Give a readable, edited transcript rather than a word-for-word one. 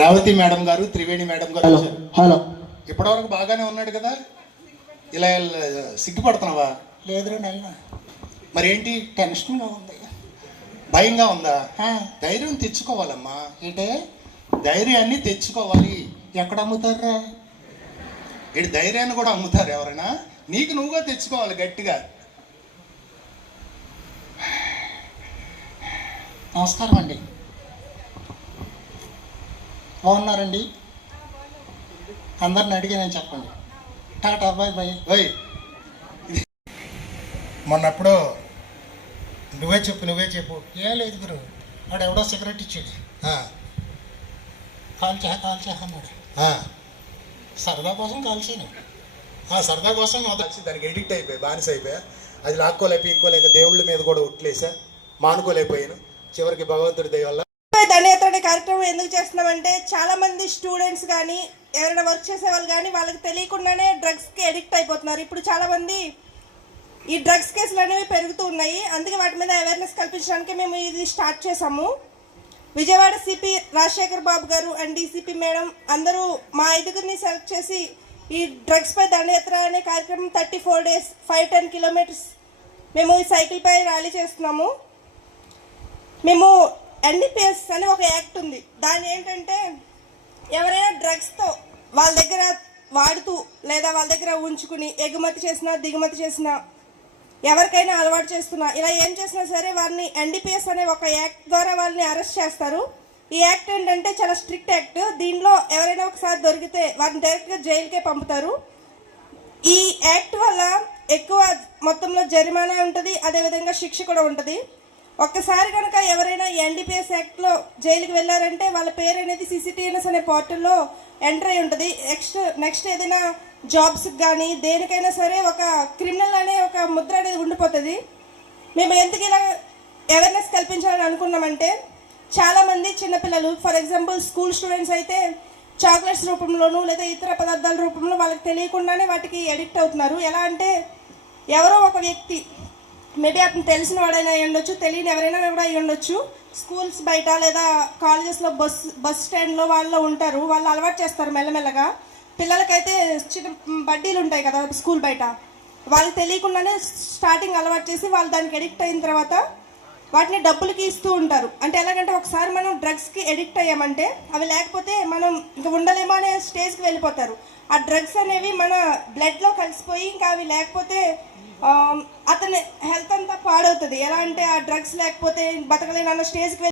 Revathi madam గారు, Triveni madam గారు. Hello hello. ఇప్పటివరకు బాగానే ఉన్నాడు కదా, ఇలా సిగ్గుపడుతున్నావా? లేదురా నాయన, మరేంటి? టెన్షన్గా ఉంది, భయంగా ఉందా? ధైర్యం తెచ్చుకోవాలమ్మా. ఏంటే ధైర్యాన్ని తెచ్చుకోవాలి. ఎక్కడ అమ్ముతారా? ఇటు ధైర్యాన్ని కూడా అమ్ముతారు ఎవరైనా. నీకు నువ్వుగా తెచ్చుకోవాలి గట్టిగా. నమస్కారం అండి, బాగున్నారండి? అందరిని అడిగానని చెప్పండి. Tata bye bye. ఓయ్, మొన్నప్పుడు నువ్వే చెప్పు. ఏం లేదు గురు, వాడు ఎవడో సిగరెట్ ఇచ్చాడు, కాల్చా అన్నాడు. సరదా కోసం కాల్చాను. సరదా కోసం దానికి ఎడిక్ట్ అయిపోయి బానిస అయిపోయా. అది పీక్కోలేక దేవుళ్ళ మీద కూడా ఒట్లేసా, మానుకోలేకపోయాను. చివరికి భగవంతుడి దయ వల్ల దండయాత్ర కార్యక్రమం ఎందుకు చేస్తున్నామంటే, చాలా మంది స్టూడెంట్స్ కానీ ఎవరైనా వర్క్ చేసే వాళ్ళు కానీ వాళ్ళకి తెలియకుండానే డ్రగ్స్కి ఎడిక్ట్ అయిపోతున్నారు. ఇప్పుడు చాలా మంది ఈ డ్రగ్స్ కేసులు అనేవి పెరుగుతూ ఉన్నాయి. అందుకే వాటి మీద అవేర్నెస్ కల్పించడానికి మేము ఇది స్టార్ట్ చేసాము. విజయవాడ సిపి రాజశేఖర్ బాబు గారు అండ్ డీసీపీ మేడం అందరూ మా 5గురిని సెలెక్ట్ చేసి ఈ డ్రగ్స్ పై దండయాత్ర అనే కార్యక్రమం 34 days 5-10 kilometers మేము ఈ సైకిల్పై ర్యాలీ చేస్తున్నాము. మేము ఎన్డీపీఎస్ అని ఒక యాక్ట్ ఉంది. దాని ఏంటంటే, ఎవరైనా డ్రగ్స్తో వాళ్ళ దగ్గర వాడుతూ లేదా వాళ్ళ దగ్గర ఉంచుకుని ఎగుమతి చేసినా దిగుమతి చేసినా ఎవరికైనా అలవాటు చేస్తున్నా ఇలా ఏం చేసినా సరే వారిని ఎన్డీపీఎస్ అనే ఒక యాక్ట్ ద్వారా వాళ్ళని అరెస్ట్ చేస్తారు. ఈ యాక్ట్ ఏంటంటే చాలా స్ట్రిక్ట్ యాక్ట్. దీనిలో ఎవరైనా ఒకసారి దొరికితే వారిని డైరెక్ట్గా జైలుకే పంపుతారు. ఈ యాక్ట్ వల్ల ఎక్కువ మొత్తంలో జరిమానా ఉంటుంది, అదేవిధంగా శిక్ష కూడా ఉంటుంది. ఒక్కసారి కనుక ఎవరైనా ఎన్డీపీఎస్ యాక్ట్లో జైలుకి వెళ్ళారంటే వాళ్ళ పేరు అనేది CCTVNS అనే పోర్టల్లో ఎంటర్ అయి ఉంటుంది. నెక్స్ట్ ఏదైనా జాబ్స్కి కానీ దేనికైనా సరే ఒక క్రిమినల్ అనే ఒక ముద్ర అనేది ఉండిపోతుంది. మేము ఎందుకు ఇలా అవేర్నెస్ కల్పించాలని అనుకున్నామంటే, చాలామంది చిన్నపిల్లలు ఫర్ ఎగ్జాంపుల్ స్కూల్ స్టూడెంట్స్ అయితే చాక్లెట్స్ రూపంలోనూ లేదా ఇతర పదార్థాల రూపంలో వాళ్ళకి తెలియకుండానే వాటికి ఎడిక్ట్ అవుతున్నారు. ఎలా అంటే, ఎవరో ఒక వ్యక్తి మేబీ అతను తెలిసిన వాడైనా అయ్యి ఉండొచ్చు, తెలియని ఎవరైనా కూడా అయ్యి ఉండొచ్చు, స్కూల్స్ బయట లేదా కాలేజెస్లో బస్ స్టాండ్లో వాళ్ళు ఉంటారు. వాళ్ళు అలవాటు చేస్తారు మెల్లమెల్లగా. పిల్లలకైతే చిన్న బడ్డీలు ఉంటాయి కదా స్కూల్ బయట, వాళ్ళకి తెలియకుండానే స్టార్టింగ్ అలవాటు చేసి వాళ్ళు దానికి ఎడిక్ట్ అయిన తర్వాత వాటిని డబ్బులకి ఇస్తూ ఉంటారు. అంటే ఎలాగంటే, ఒకసారి మనం డ్రగ్స్కి ఎడిక్ట్ అయ్యామంటే అవి లేకపోతే మనం ఇంకా ఉండలేమో అనే స్టేజ్కి వెళ్ళిపోతారు. ఆ డ్రగ్స్ అనేవి మన బ్లడ్లో కలిసిపోయి ఇంకా అవి లేకపోతే అతని హెల్త్ అంతా పాడవుతుంది. ఎలా అంటే, ఆ డ్రగ్స్ లేకపోతే బతకలేనన్న స్టేజ్కి